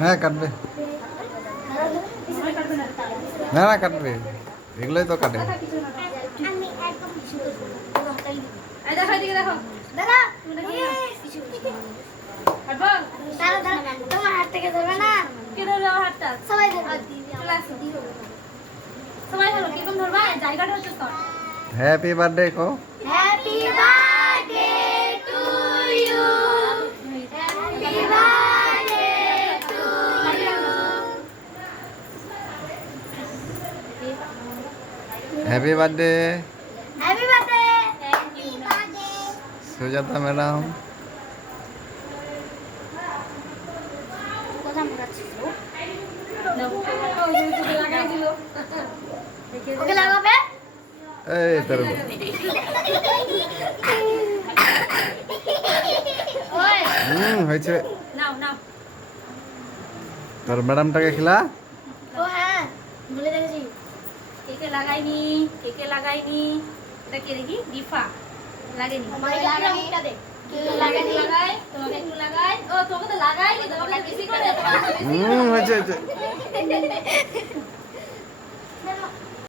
হ্যাঁ কাটবে, না না কাটবে, এগুলোই তো কাটে। তোমার হাত থেকে ধরবে না, সবাই ধরবে। সবাই ধরো, কিরকম ধরবা? জায়গাটা হচ্ছে তো হ্যাপি বার্থডে কো। Happy birthday to you, happy birthday to you. Happy birthday happy birthday. Sujata madam. কোথায় মোড়াচ্ছিস গো? লাগাই দিল। ওকে লাগাবে? এই তোর ওই হয়েছে। নাও নাও। তোর ম্যাডামটাকে খেলা। ও হ্যাঁ, ভুলে দেখেছি। কেকে লাগাইনি, কেকে লাগাইনি। এটা কে দেখি? রিফা লাগেনি। আমাকে লাগানিটা দে। লাগাই লাগাই, তোমাকে একটু লাগাই। ও তোমাকে তো লাগাইনি, তোমাকে বেশি করে। হয়েছে হয়েছে।